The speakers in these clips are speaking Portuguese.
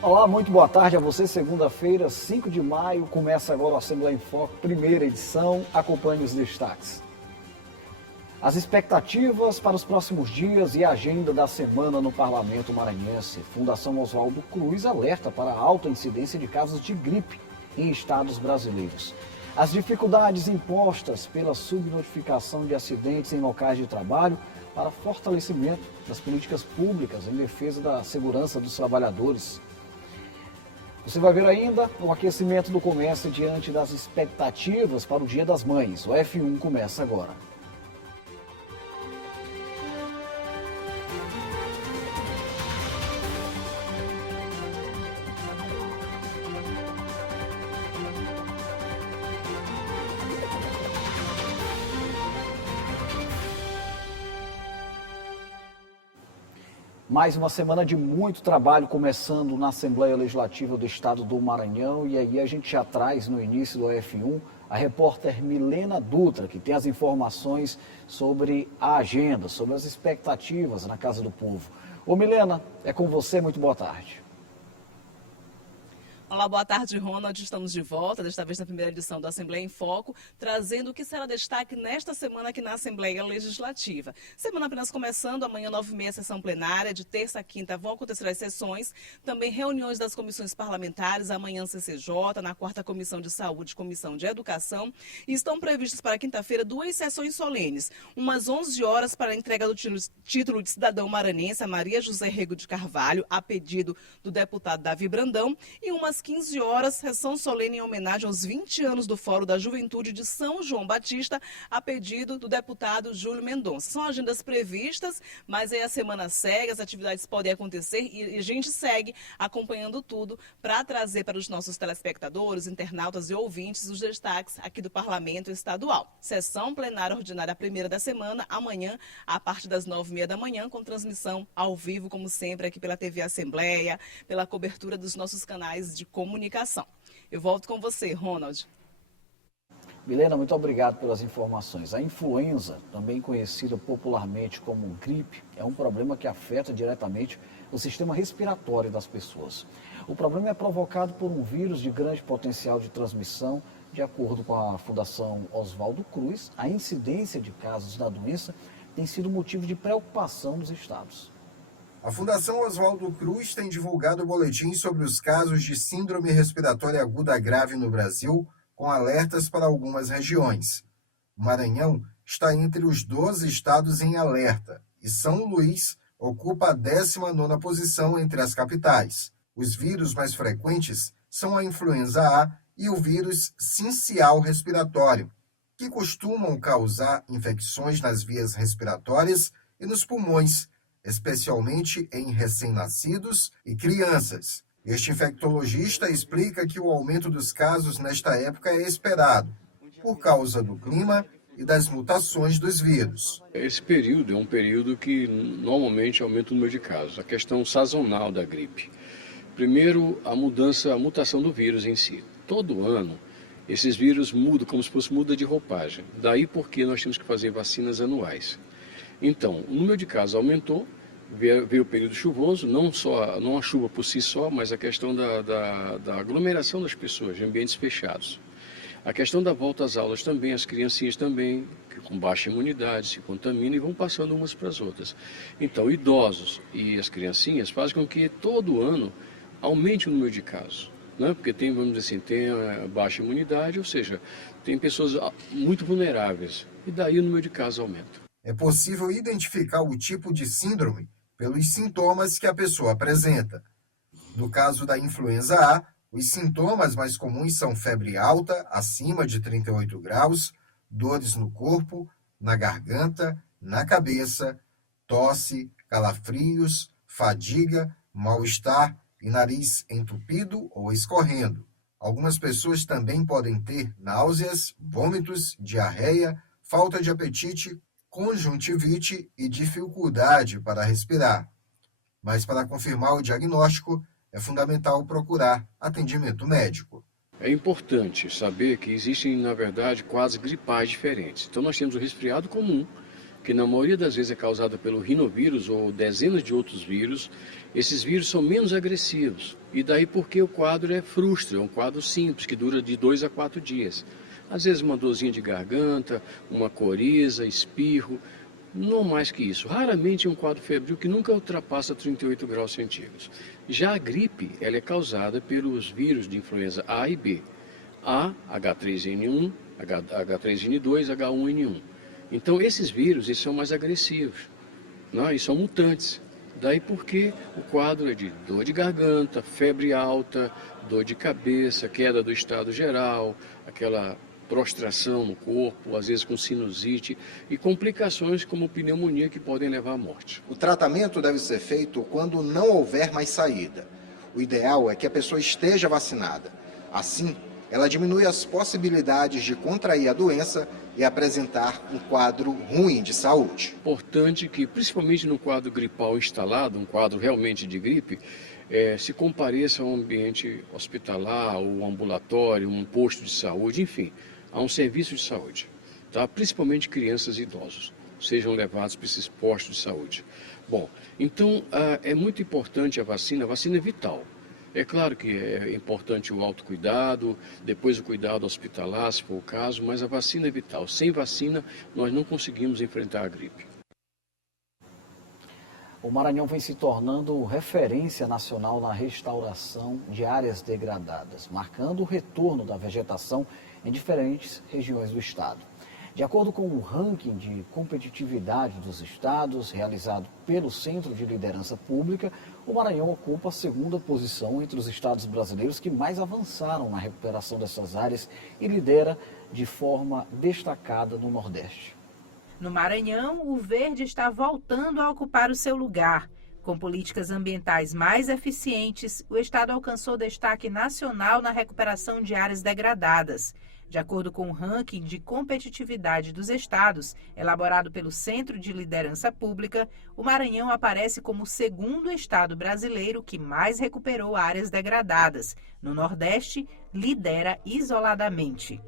Olá, muito boa tarde a você. Segunda-feira, 5 de maio, começa agora a Assembleia em Foco, primeira edição. Acompanhe os destaques. As expectativas para os próximos dias e a agenda da semana no Parlamento Maranhense. Fundação Oswaldo Cruz alerta para a alta incidência de casos de gripe em estados brasileiros. As dificuldades impostas pela subnotificação de acidentes em locais de trabalho para fortalecimento das políticas públicas em defesa da segurança dos trabalhadores. Você vai ver ainda o aquecimento do comércio diante das expectativas para o Dia das Mães. O F1 começa agora. Mais uma semana de muito trabalho começando na Assembleia Legislativa do Estado do Maranhão, e aí a gente já traz no início do F1 a repórter Milena Dutra, que tem as informações sobre a agenda, sobre as expectativas na Casa do Povo. Ô Milena, é com você, muito boa tarde. Olá, boa tarde, Ronald. Estamos de volta, desta vez na primeira edição do Assembleia em Foco, trazendo o que será destaque nesta semana aqui na Assembleia Legislativa. Semana apenas começando, amanhã 9h30, sessão plenária, de terça a quinta vão acontecer as sessões, também reuniões das comissões parlamentares, amanhã CCJ, na quarta Comissão de Saúde, Comissão de Educação, e estão previstas para quinta-feira 2 sessões solenes, umas 11 horas para a entrega do título de cidadão maranhense a Maria José Rego de Carvalho, a pedido do deputado Davi Brandão, e umas 15 horas, sessão solene em homenagem aos 20 anos do Fórum da Juventude de São João Batista, a pedido do deputado Júlio Mendonça. São agendas previstas, mas aí a semana segue, as atividades podem acontecer e a gente segue acompanhando tudo para trazer para os nossos telespectadores, internautas e ouvintes os destaques aqui do Parlamento Estadual. Sessão plenária ordinária, a primeira da semana, amanhã, a partir das 9h30 da manhã, com transmissão ao vivo, como sempre, aqui pela TV Assembleia, pela cobertura dos nossos canais de comunicação. Eu volto com você, Ronald. Milena, muito obrigado pelas informações. A influenza, também conhecida popularmente como gripe, é um problema que afeta diretamente o sistema respiratório das pessoas. O problema é provocado por um vírus de grande potencial de transmissão. De acordo com a Fundação Oswaldo Cruz, a incidência de casos da doença tem sido motivo de preocupação nos estados. A Fundação Oswaldo Cruz tem divulgado boletins sobre os casos de síndrome respiratória aguda grave no Brasil, com alertas para algumas regiões. O Maranhão está entre os 12 estados em alerta e São Luís ocupa a 19ª posição entre as capitais. Os vírus mais frequentes são a influenza A e o vírus sincial respiratório, que costumam causar infecções nas vias respiratórias e nos pulmões, especialmente em recém-nascidos e crianças. Este infectologista explica que o aumento dos casos nesta época é esperado, por causa do clima e das mutações dos vírus. Esse período é um período que normalmente aumenta o número de casos, a questão sazonal da gripe. Primeiro, a mutação do vírus em si. Todo ano, esses vírus mudam, como se fosse muda de roupagem. Daí porque nós temos que fazer vacinas anuais. Então, o número de casos aumentou, veio o período chuvoso, não a chuva por si só, mas a questão da aglomeração das pessoas, de ambientes fechados. A questão da volta às aulas também, as criancinhas também, que com baixa imunidade, se contaminam e vão passando umas para as outras. Então, idosos e as criancinhas fazem com que todo ano aumente o número de casos, né? Porque tem, vamos dizer assim, tem a baixa imunidade, ou seja, tem pessoas muito vulneráveis, e daí o número de casos aumenta. É possível identificar o tipo de síndrome pelos sintomas que a pessoa apresenta. No caso da influenza A, os sintomas mais comuns são febre alta, acima de 38 graus, dores no corpo, na garganta, na cabeça, tosse, calafrios, fadiga, mal-estar e nariz entupido ou escorrendo. Algumas pessoas também podem ter náuseas, vômitos, diarreia, falta de apetite, conjuntivite e dificuldade para respirar. Mas para confirmar o diagnóstico, é fundamental procurar atendimento médico. É importante saber que existem, na verdade, quadros gripais diferentes. Então nós temos o resfriado comum, que na maioria das vezes é causada pelo rinovírus ou dezenas de outros vírus, esses vírus são menos agressivos. E daí porque o quadro é frustra, é um quadro simples, que dura de 2 a 4 dias. Às vezes uma dorzinha de garganta, uma coriza, espirro, não mais que isso. Raramente é um quadro febril que nunca ultrapassa 38 graus centígrados. Já a gripe, ela é causada pelos vírus de influenza A e B. A, H3N1, H3N2, H1N1. Então esses vírus eles são mais agressivos, né? E são mutantes. Daí porque o quadro é de dor de garganta, febre alta, dor de cabeça, queda do estado geral, aquela prostração no corpo, às vezes com sinusite e complicações como pneumonia que podem levar à morte. O tratamento deve ser feito quando não houver mais saída. O ideal é que a pessoa esteja vacinada. Assim, ela diminui as possibilidades de contrair a doença e apresentar um quadro ruim de saúde. Importante que, principalmente no quadro gripal instalado, um quadro realmente de gripe, se compareça a um ambiente hospitalar, ou ambulatório, um posto de saúde, enfim, a um serviço de saúde, tá? Principalmente crianças e idosos, sejam levados para esses postos de saúde. Bom, então é muito importante a vacina é vital. É claro que é importante o autocuidado, depois o cuidado hospitalar, se for o caso, mas a vacina é vital. Sem vacina, nós não conseguimos enfrentar a gripe. O Maranhão vem se tornando referência nacional na restauração de áreas degradadas, marcando o retorno da vegetação em diferentes regiões do estado. De acordo com o ranking de competitividade dos estados, realizado pelo Centro de Liderança Pública, o Maranhão ocupa a segunda posição entre os estados brasileiros que mais avançaram na recuperação dessas áreas e lidera de forma destacada no Nordeste. No Maranhão, o verde está voltando a ocupar o seu lugar. Com políticas ambientais mais eficientes, o estado alcançou destaque nacional na recuperação de áreas degradadas. De acordo com o ranking de competitividade dos estados, elaborado pelo Centro de Liderança Pública, o Maranhão aparece como o segundo estado brasileiro que mais recuperou áreas degradadas. No Nordeste, lidera isoladamente.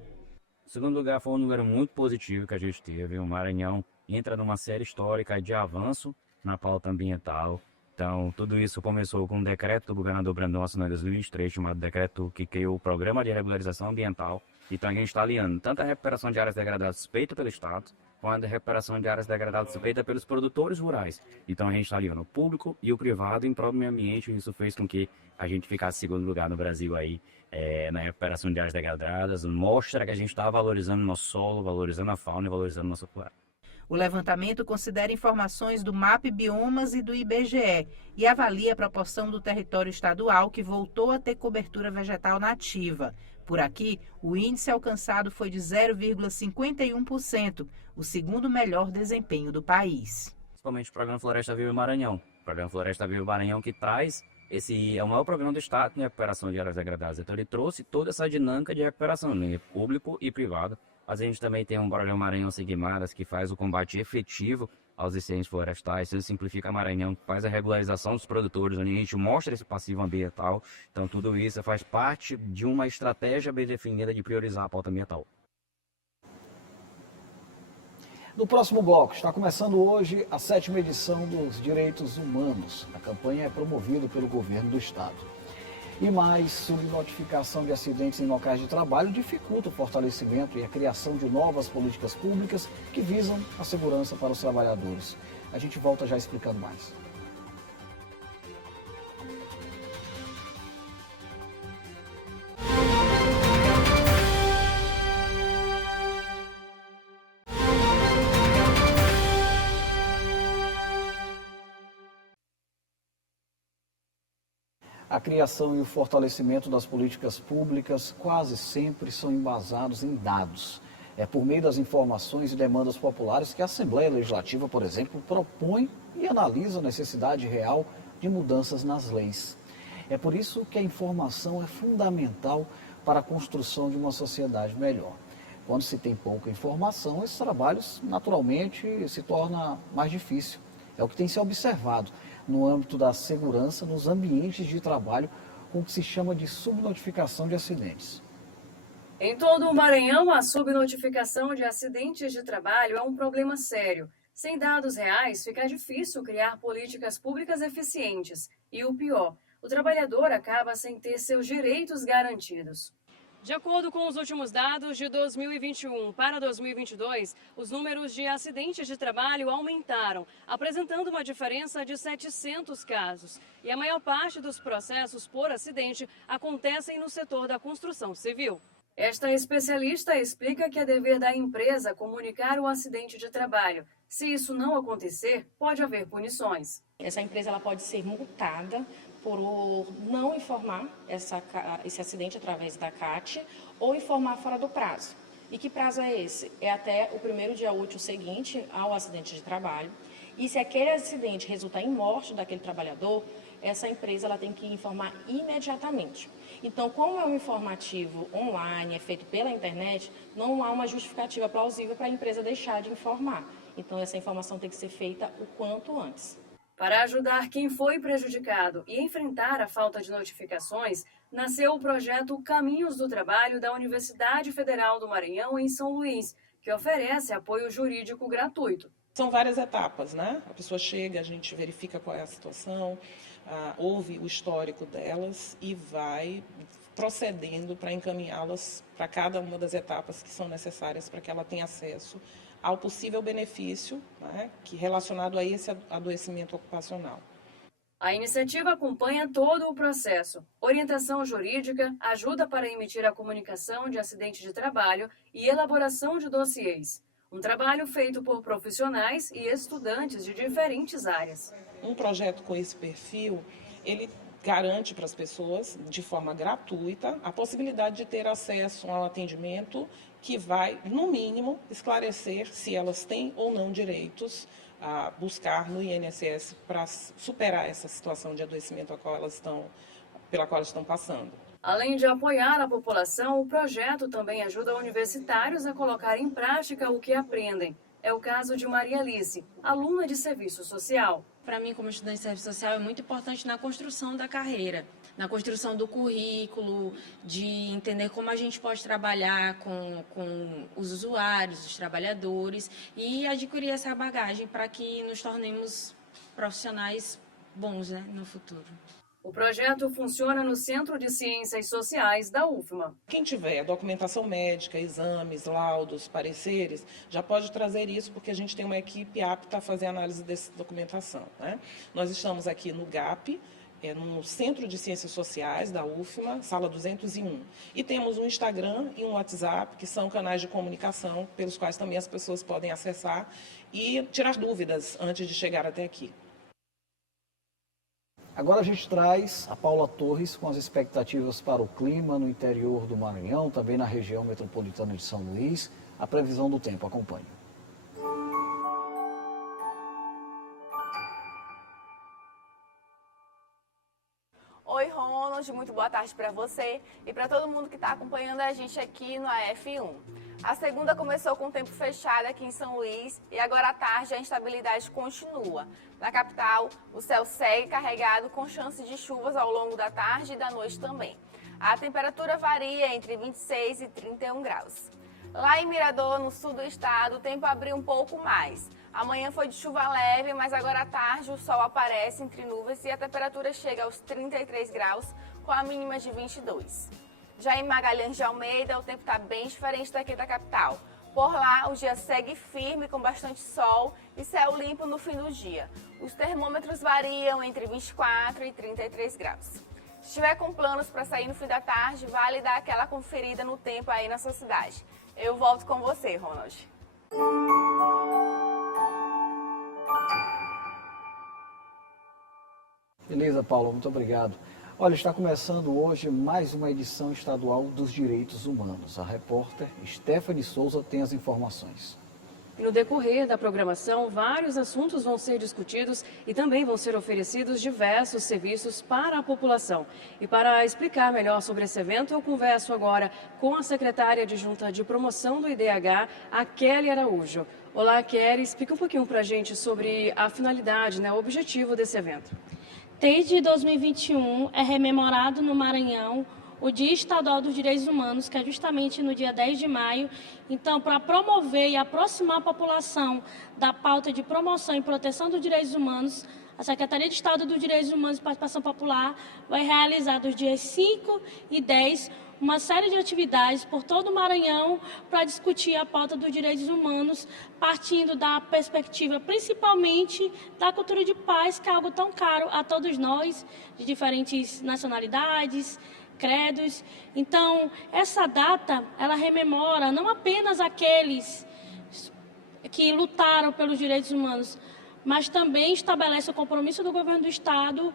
O segundo lugar foi um número muito positivo que a gente teve. O Maranhão entra numa série histórica de avanço na pauta ambiental. Então, tudo isso começou com um decreto do governador Brandão em 2003, chamado decreto que criou o Programa de Regularização Ambiental. Então, a gente está aliando tanto a recuperação de áreas degradadas feita pelo Estado, quanto a recuperação de áreas degradadas feita pelos produtores rurais. Então, a gente está aliando o público e o privado em prol do meio ambiente, e isso fez com que a gente ficasse em segundo lugar no Brasil aí, na recuperação de áreas degradadas. Mostra que a gente está valorizando o nosso solo, valorizando a fauna e valorizando a nossa floresta. O levantamento considera informações do MAP Biomas e do IBGE e avalia a proporção do território estadual que voltou a ter cobertura vegetal nativa. Por aqui, o índice alcançado foi de 0,51%, o segundo melhor desempenho do país. Principalmente o Programa Floresta Viva Maranhão. O Programa Floresta Viva Maranhão que traz é o maior programa do Estado em recuperação de áreas degradadas. Então ele trouxe toda essa dinâmica de recuperação, né, público e privado. Mas a gente também tem um programa Maranhão Sem Queimadas que faz o combate efetivo aos incêndios florestais. Isso simplifica Maranhão, faz a regularização dos produtores, onde a gente mostra esse passivo ambiental. Então tudo isso faz parte de uma estratégia bem definida de priorizar a pauta ambiental. No próximo bloco, está começando hoje a 7ª edição dos Direitos Humanos. A campanha é promovida pelo governo do estado. E mais, subnotificação de acidentes em locais de trabalho dificulta o fortalecimento e a criação de novas políticas públicas que visam a segurança para os trabalhadores. A gente volta já explicando mais. A criação e o fortalecimento das políticas públicas quase sempre são embasados em dados. É por meio das informações e demandas populares que a Assembleia Legislativa, por exemplo, propõe e analisa a necessidade real de mudanças nas leis. É por isso que a informação é fundamental para a construção de uma sociedade melhor. Quando se tem pouca informação, esses trabalhos naturalmente se torna mais difícil. É o que tem se observado no âmbito da segurança nos ambientes de trabalho, com o que se chama de subnotificação de acidentes. Em todo o Maranhão, a subnotificação de acidentes de trabalho é um problema sério. Sem dados reais, fica difícil criar políticas públicas eficientes. E o pior, o trabalhador acaba sem ter seus direitos garantidos. De acordo com os últimos dados de 2021 para 2022, os números de acidentes de trabalho aumentaram, apresentando uma diferença de 700 casos. E a maior parte dos processos por acidente acontecem no setor da construção civil. Esta especialista explica que é dever da empresa comunicar o acidente de trabalho. Se isso não acontecer, pode haver punições. Essa empresa ela pode ser multada por não informar esse acidente através da CAT ou informar fora do prazo. E que prazo é esse? É até o primeiro dia útil seguinte ao acidente de trabalho. E se aquele acidente resultar em morte daquele trabalhador, essa empresa ela tem que informar imediatamente. Então, como é um informativo online, é feito pela internet, não há uma justificativa plausível para a empresa deixar de informar. Então, essa informação tem que ser feita o quanto antes. Para ajudar quem foi prejudicado e enfrentar a falta de notificações, nasceu o projeto Caminhos do Trabalho da Universidade Federal do Maranhão, em São Luís, que oferece apoio jurídico gratuito. São várias etapas, né? A pessoa chega, a gente verifica qual é a situação, ouve o histórico delas e vai procedendo para encaminhá-las para cada uma das etapas que são necessárias para que ela tenha acesso ao possível benefício, né, que relacionado a esse adoecimento ocupacional. A iniciativa acompanha todo o processo: orientação jurídica, ajuda para emitir a comunicação de acidente de trabalho e elaboração de dossiês. Um trabalho feito por profissionais e estudantes de diferentes áreas. Um projeto com esse perfil, ele garante para as pessoas, de forma gratuita, a possibilidade de ter acesso a um atendimento que vai, no mínimo, esclarecer se elas têm ou não direitos a buscar no INSS para superar essa situação de adoecimento pela qual elas estão passando. Além de apoiar a população, o projeto também ajuda universitários a colocar em prática o que aprendem. É o caso de Maria Alice, aluna de serviço social. Para mim, como estudante de serviço social, é muito importante na construção da carreira, na construção do currículo, de entender como a gente pode trabalhar com os usuários, os trabalhadores e adquirir essa bagagem para que nos tornemos profissionais bons, né, no futuro. O projeto funciona no Centro de Ciências Sociais da UFMA. Quem tiver documentação médica, exames, laudos, pareceres, já pode trazer isso, porque a gente tem uma equipe apta a fazer análise dessa documentação, né? Nós estamos aqui no GAP, no Centro de Ciências Sociais da UFMA, sala 201. E temos um Instagram e um WhatsApp, que são canais de comunicação, pelos quais também as pessoas podem acessar e tirar dúvidas antes de chegar até aqui. Agora a gente traz a Paula Torres com as expectativas para o clima no interior do Maranhão, também na região metropolitana de São Luís. A previsão do tempo, acompanhe. Oi, Ronald, muito boa tarde para você e para todo mundo que está acompanhando a gente aqui no AF1. A segunda começou com o tempo fechado aqui em São Luís e agora à tarde a instabilidade continua. Na capital, o céu segue carregado com chance de chuvas ao longo da tarde e da noite também. A temperatura varia entre 26 e 31 graus. Lá em Mirador, no sul do estado, o tempo abriu um pouco mais. Amanhã foi de chuva leve, mas agora à tarde o sol aparece entre nuvens e a temperatura chega aos 33 graus, com a mínima de 22. Já em Magalhães de Almeida, o tempo está bem diferente daqui da capital. Por lá, o dia segue firme, com bastante sol e céu limpo no fim do dia. Os termômetros variam entre 24 e 33 graus. Se estiver com planos para sair no fim da tarde, vale dar aquela conferida no tempo aí na sua cidade. Eu volto com você, Ronald. Beleza, Paulo, muito obrigado. Olha, está começando hoje mais uma edição estadual dos Direitos Humanos. A repórter Stephanie Souza tem as informações. No decorrer da programação, vários assuntos vão ser discutidos e também vão ser oferecidos diversos serviços para a população. E para explicar melhor sobre esse evento, eu converso agora com a secretária adjunta de promoção do IDH, a Kelly Araújo. Olá, Kelly, explica um pouquinho para a gente sobre a finalidade, o objetivo desse evento. Desde 2021 é rememorado no Maranhão o Dia Estadual dos Direitos Humanos, que é justamente no dia 10 de maio. Então, para promover e aproximar a população da pauta de promoção e proteção dos direitos humanos, a Secretaria de Estado dos Direitos Humanos e Participação Popular vai realizar dos dias 5 e 10 uma série de atividades por todo o Maranhão para discutir a pauta dos direitos humanos, partindo da perspectiva principalmente da cultura de paz, que é algo tão caro a todos nós, de diferentes nacionalidades, credos. Então, essa data, ela rememora não apenas aqueles que lutaram pelos direitos humanos, mas também estabelece o compromisso do governo do Estado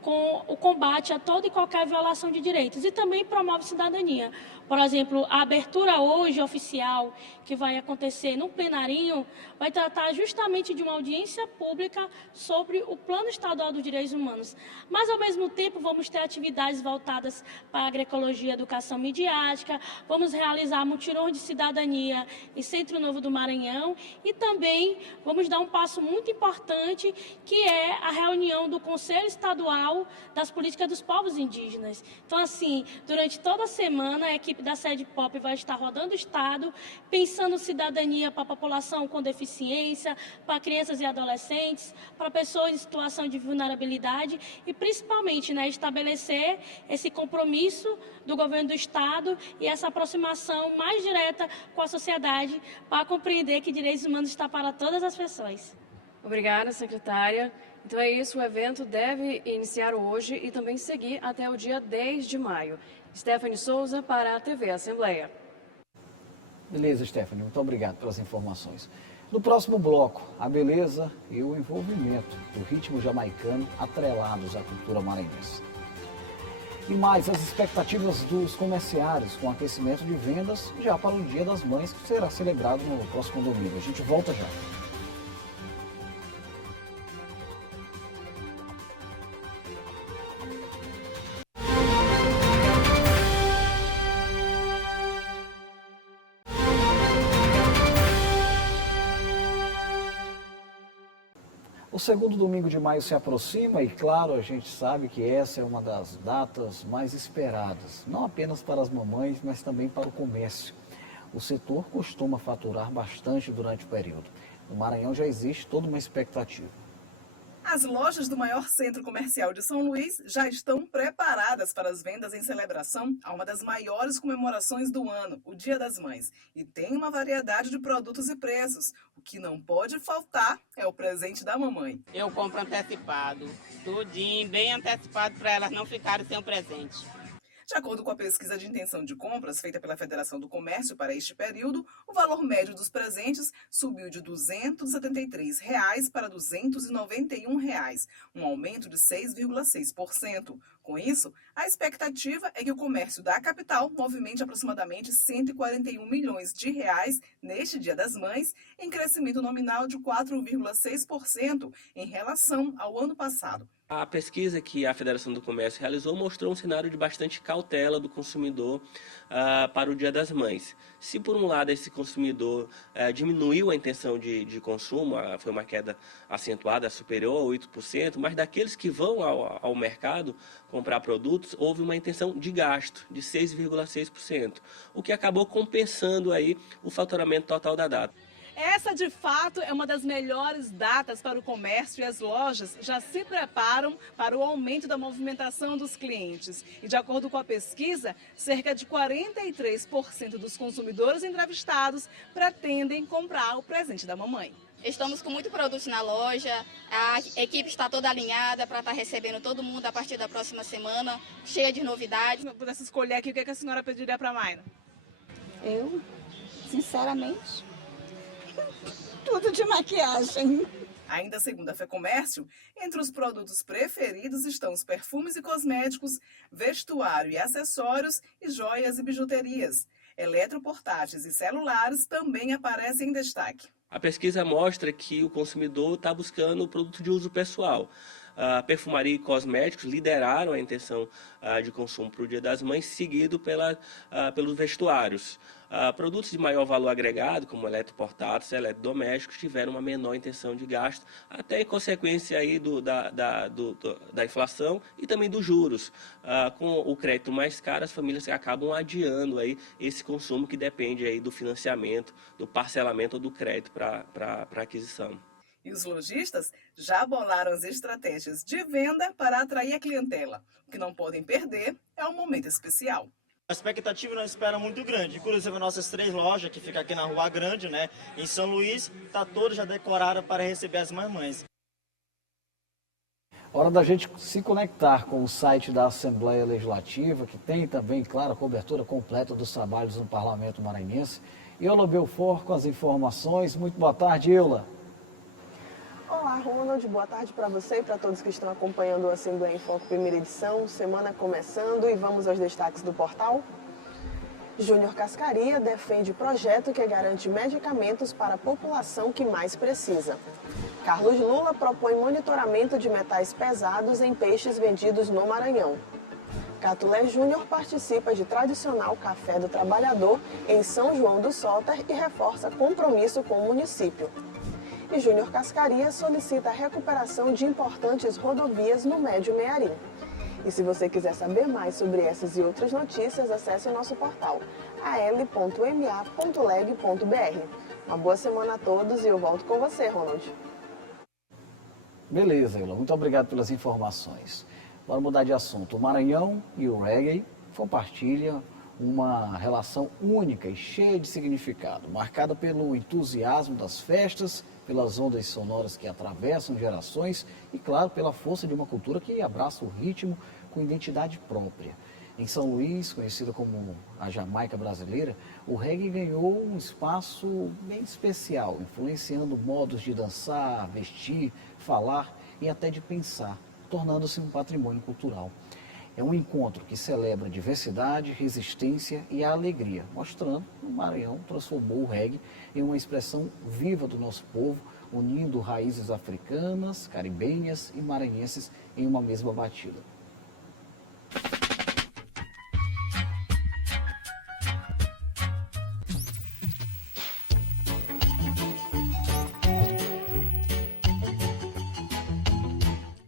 com o combate a toda e qualquer violação de direitos e também promove cidadania. Por exemplo, a abertura hoje oficial, que vai acontecer no plenarinho, vai tratar justamente de uma audiência pública sobre o Plano Estadual dos Direitos Humanos. Mas, ao mesmo tempo, vamos ter atividades voltadas para a agroecologia e educação midiática, vamos realizar mutirões de cidadania em Centro Novo do Maranhão e também vamos dar um passo muito importante, que é a reunião do Conselho Estadual das Políticas dos Povos Indígenas. Então, assim, durante toda a semana, a equipe da Sede Pop vai estar rodando o Estado, pensando cidadania para a população com deficiência, para crianças e adolescentes, para pessoas em situação de vulnerabilidade e, principalmente, estabelecer esse compromisso do governo do Estado e essa aproximação mais direta com a sociedade para compreender que direitos humanos está para todas as pessoas. Obrigada, secretária. Então é isso, o evento deve iniciar hoje e também seguir até o dia 10 de maio. Stephanie Souza para a TV Assembleia. Beleza, Stephanie, muito obrigado pelas informações. No próximo bloco, a beleza e o envolvimento do ritmo jamaicano atrelados à cultura maranhense. E mais as expectativas dos comerciários com aquecimento de vendas já para o Dia das Mães, que será celebrado no próximo domingo. A gente volta já. O segundo domingo de maio se aproxima e, claro, a gente sabe que essa é uma das datas mais esperadas, não apenas para as mamães, mas também para o comércio. O setor costuma faturar bastante durante o período. No Maranhão já existe toda uma expectativa. As lojas do maior centro comercial de São Luís já estão preparadas para as vendas em celebração a uma das maiores comemorações do ano, o Dia das Mães. E tem uma variedade de produtos e preços. O que não pode faltar é o presente da mamãe. Eu compro antecipado, tudinho, bem antecipado, para elas não ficarem sem o presente. De acordo com a pesquisa de intenção de compras feita pela Federação do Comércio para este período, o valor médio dos presentes subiu de R$ 273 para R$ 291, um aumento de 6,6%. Com isso, a expectativa é que o comércio da capital movimente aproximadamente R$ 141 milhões neste Dia das Mães, em crescimento nominal de 4,6% em relação ao ano passado. A pesquisa que a Federação do Comércio realizou mostrou um cenário de bastante cautela do consumidor para o Dia das Mães. Se por um lado esse consumidor diminuiu a intenção de consumo, foi uma queda acentuada, superior a 8%, mas daqueles que vão ao mercado comprar produtos, houve uma intenção de gasto de 6,6%, o que acabou compensando aí o faturamento total da data. Essa, de fato, é uma das melhores datas para o comércio e as lojas já se preparam para o aumento da movimentação dos clientes. E, de acordo com a pesquisa, cerca de 43% dos consumidores entrevistados pretendem comprar o presente da mamãe. Estamos com muito produto na loja, a equipe está toda alinhada para estar recebendo todo mundo a partir da próxima semana, cheia de novidades. Se eu pudesse escolher aqui, o que a senhora pediria para a Mayra? Eu, sinceramente, tudo de maquiagem. Ainda segundo a FEComércio, entre os produtos preferidos estão os perfumes e cosméticos, vestuário e acessórios e joias e bijuterias. Eletroportáteis e celulares também aparecem em destaque. A pesquisa mostra que o consumidor está buscando o produto de uso pessoal. perfumaria e cosméticos lideraram a intenção de consumo para o Dia das Mães, seguido pelos vestuários. Produtos de maior valor agregado, como eletroportáteis, eletrodomésticos, tiveram uma menor intenção de gasto, até em consequência aí da inflação e também dos juros. Com o crédito mais caro, as famílias acabam adiando aí esse consumo que depende aí do financiamento, do parcelamento ou do crédito para aquisição. E os lojistas já bolaram as estratégias de venda para atrair a clientela. O que não podem perder é um momento especial. A expectativa nós espera muito grande, inclusive nossas 3 lojas que ficam aqui na Rua Grande, né, em São Luís, está toda já decorada para receber as mamães. Hora da gente se conectar com o site da Assembleia Legislativa, que tem também, claro, a cobertura completa dos trabalhos no Parlamento Maranhense. Eula Belfort com as informações. Muito boa tarde, Eula. Olá, Ronald. Boa tarde para você e para todos que estão acompanhando o Assembleia em Foco primeira edição. Semana começando e vamos aos destaques do portal. Júnior Cascaria defende projeto que garante medicamentos para a população que mais precisa. Carlos Lula propõe monitoramento de metais pesados em peixes vendidos no Maranhão. Catulé Júnior participa de tradicional Café do Trabalhador em São João do Soter e reforça compromisso com o município. E Júnior Cascaria solicita a recuperação de importantes rodovias no Médio Mearim. E se você quiser saber mais sobre essas e outras notícias, acesse o nosso portal al.ma.leg.br. Uma boa semana a todos e eu volto com você, Ronald. Beleza, Eula. Muito obrigado pelas informações. Bora mudar de assunto. O Maranhão e o reggae compartilham uma relação única e cheia de significado, marcada pelo entusiasmo das festas, pelas ondas sonoras que atravessam gerações e, claro, pela força de uma cultura que abraça o ritmo com identidade própria. Em São Luís, conhecida como a Jamaica brasileira, o reggae ganhou um espaço bem especial, influenciando modos de dançar, vestir, falar e até de pensar, tornando-se um patrimônio cultural. É um encontro que celebra a diversidade, resistência e a alegria, mostrando que o Maranhão transformou o reggae em uma expressão viva do nosso povo, unindo raízes africanas, caribenhas e maranhenses em uma mesma batida.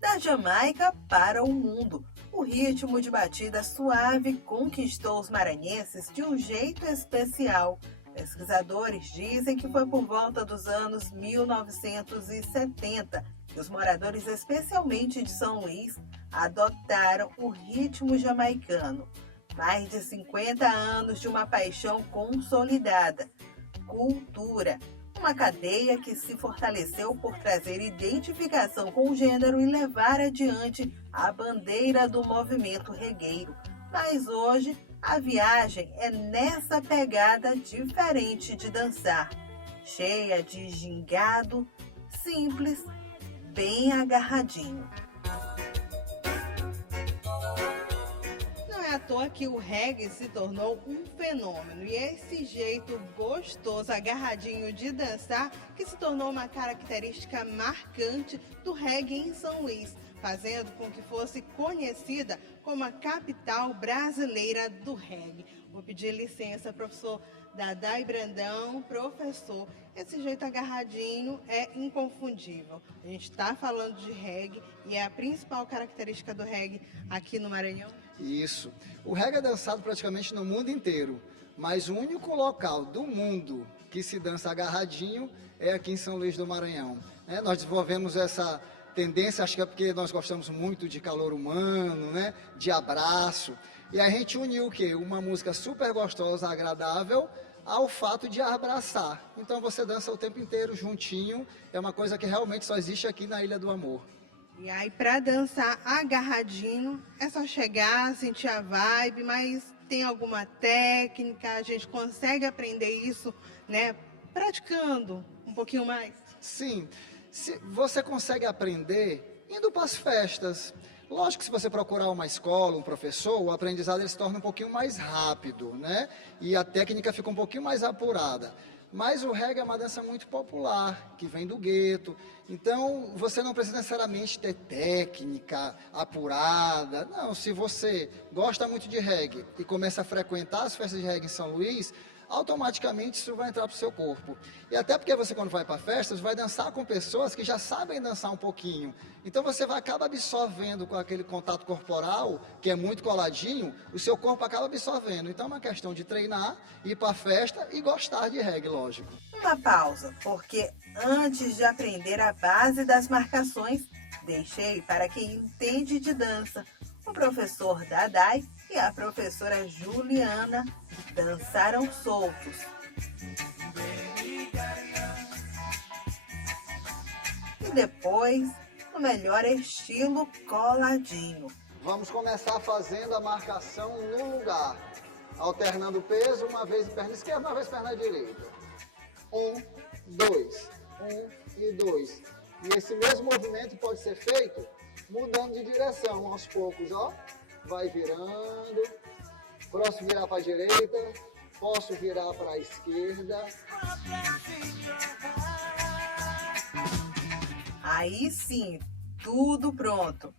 Da Jamaica para o mundo. O ritmo de batida suave conquistou os maranhenses de um jeito especial. Pesquisadores dizem que foi por volta dos anos 1970 que os moradores, especialmente de São Luís, adotaram o ritmo jamaicano. Mais de 50 anos de uma paixão consolidada. Cultura. Uma cadeia que se fortaleceu por trazer identificação com o gênero e levar adiante a bandeira do movimento regueiro. Mas hoje a viagem é nessa pegada diferente de dançar, cheia de gingado, simples, bem agarradinho. Não é à toa que o reggae se tornou um fenômeno e é esse jeito gostoso, agarradinho de dançar que se tornou uma característica marcante do reggae em São Luís, fazendo com que fosse conhecida como a capital brasileira do reggae. Vou pedir licença, professor Dadai Brandão, professor. Esse jeito agarradinho é inconfundível. A gente está falando de reggae e é a principal característica do reggae aqui no Maranhão. Isso. O reggae é dançado praticamente no mundo inteiro, mas o único local do mundo que se dança agarradinho é aqui em São Luís do Maranhão. Nós desenvolvemos essa tendência, acho que é porque nós gostamos muito de calor humano, né? De abraço. E a gente uniu o quê? Uma música super gostosa, agradável, ao fato de abraçar. Então você dança o tempo inteiro juntinho, é uma coisa que realmente só existe aqui na Ilha do Amor. E aí, para dançar agarradinho, é só chegar, sentir a vibe, mas tem alguma técnica, a gente consegue aprender isso, né? Praticando um pouquinho mais. Sim. Você consegue aprender indo para as festas. Lógico que se você procurar uma escola, um professor, o aprendizado ele se torna um pouquinho mais rápido, né? E a técnica fica um pouquinho mais apurada. Mas o reggae é uma dança muito popular, que vem do gueto. Então, você não precisa necessariamente ter técnica apurada. Não, se você gosta muito de reggae e começa a frequentar as festas de reggae em São Luís, automaticamente isso vai entrar para o seu corpo. E até porque você, quando vai para festas, vai dançar com pessoas que já sabem dançar um pouquinho. Então você acaba absorvendo com aquele contato corporal, que é muito coladinho, o seu corpo acaba absorvendo. Então é uma questão de treinar, ir para a festa e gostar de reggae, lógico. Uma pausa, porque antes de aprender a base das marcações, deixei para quem entende de dança, o professor Dadai e a professora Juliana dançaram soltos. E depois, no melhor estilo coladinho. Vamos começar fazendo a marcação no lugar, alternando o peso, uma vez em perna esquerda, uma vez em perna direita. 1, 2, 1 e 2. E esse mesmo movimento pode ser feito mudando de direção aos poucos, ó. Vai virando, posso virar para a direita, posso virar para a esquerda. Aí sim, tudo pronto.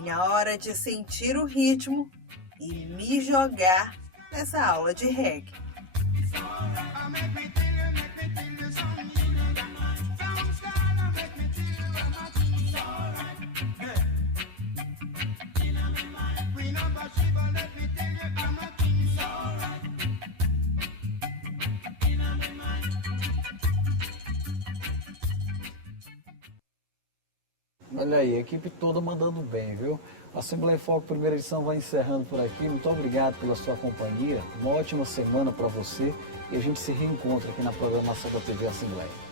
Minha hora de sentir o ritmo e me jogar nessa aula de reggae. Olha aí, a equipe toda mandando bem, viu? A Assembleia em Foco, primeira edição, vai encerrando por aqui. Muito obrigado pela sua companhia. Uma ótima semana para você e a gente se reencontra aqui na programação da TV Assembleia.